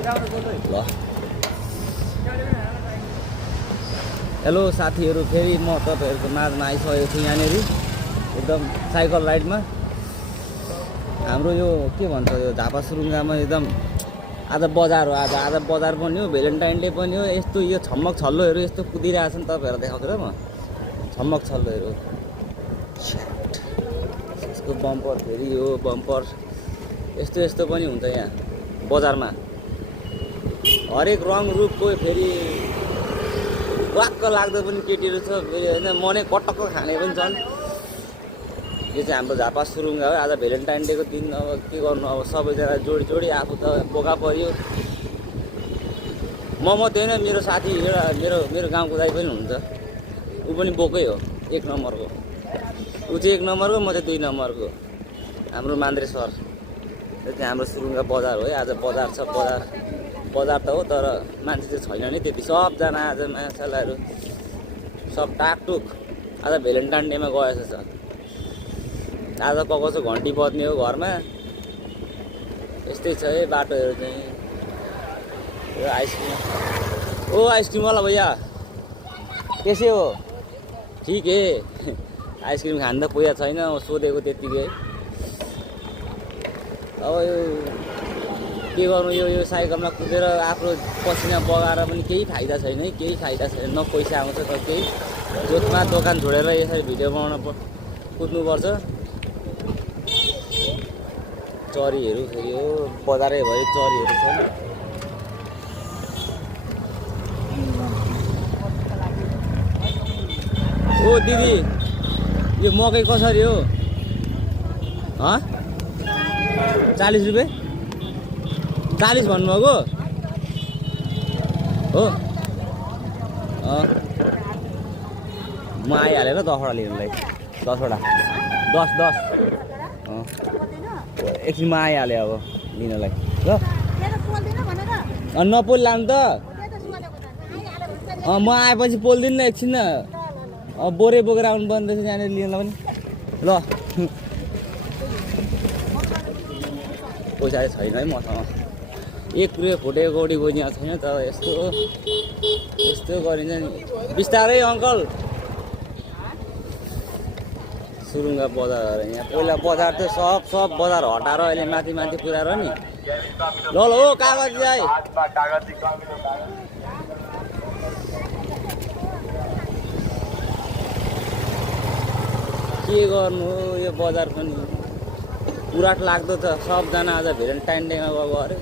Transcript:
ल हेलो साथीहरू, फेरि म तपाईँहरूको माझमा आइसकेको छु। यहाँनिर एकदम साइकल राइडमा हाम्रो यो के भन्छ यो झापा सुरुङ्गामा एकदम आज बजार हो। आज बजार पनि हो, भ्यालेन्टाइन डे पनि हो। यस्तो यो छम्मक छल्लोहरू यस्तो कुदिरहेको छ नि, तपाईँहरूलाई देखाउँछु र म। छम्मक छल्लोहरू, यसको बम्पर, फेरि यो बम्पर यस्तो यस्तो पनि हुन्छ यहाँ बजारमा। हरेक रङ रूपको फेरि वाक्क लाग्दो पनि केटीहरू छ, फेरि होइन मनै कटक्क खाने पनि छन्। यो चाहिँ हाम्रो झापा सुरुङ्गा हो। आज भ्यालेन्टाइन डेको दिन अब के गर्नु, अब सबैजना जोडी जोडी आफू त बोका पऱ्यो। म मात्रै होइन, मेरो साथी एउटा मेरो गाउँको दाइ पनि हुनुहुन्छ, ऊ पनि बोकै हो, 1 नम्बरको। ऊ चाहिँ 1 नम्बरको, म चाहिँ 2 नम्बरको। हाम्रो मान्द्रे सर। यो चाहिँ हाम्रो सुरुङ्गा बजार हो है। आज बजार छ, बजार त हो, तर मान्छे चाहिँ छैन नि त्यति। सबजना आज माछालाहरू सब टाकटुक आज भ्यालेन्टाइन डेमा गएछ छ। आज कसो घन्टी बज्ने हो घरमा, यस्तै छ है बाटोहरू चाहिँ। यो आइसक्रिम, ओ आइसक्रिम वाला भैया कैसे हो? ठिक है। आइसक्रिम खान त पुगेको छैन, सोधेको त्यत्तिकै। अब यो के गर्नु, यो साइकलमा कुदेर आफ्नो पसिना बगाएर पनि केही फाइदा छैन है, केही फाइदा छैन। न पैसा आउँछ त केही। जोतमा दोकान छोडेर यसरी भिडियो बनाउन कुद्नुपर्छ। चरीहरू फेरि हो, बजारै भयो, चरीहरू छन्। ओ दिदी, यो मकै कसरी हो? 40 रुपियाँ? 40 भन्नुभएको हो? म आइहालेँ ल 10वटा लिनुलाई। 10वटा 10 एकछिनमा आइहालेँ अब लिनलाई ल। नपोल लानु त? म आएपछि पोल्दिनँ न एकछिन न। बोरे बोकेर आउनु पर्ने रहेछ यहाँनिर लिनलाई पनि ल। पैसा चाहिँ छैन है मसँग, 1 रुपियाँ फुटेको कौडी गोजी छैन त। यस्तो गरिन्छ नि। बिस्तारै अङ्कल। सुरुङ्गा बजार यहाँ पहिला बजार थियो, सब बजार हटाएर अहिले माथि पुऱ्याएर नि। ल ओ कागज आए के गर्नु हो, यो बजार पनि पुराट लाग्दो छ। सबजना आज भ्यालेन्टाइन डेमा गयो अरे।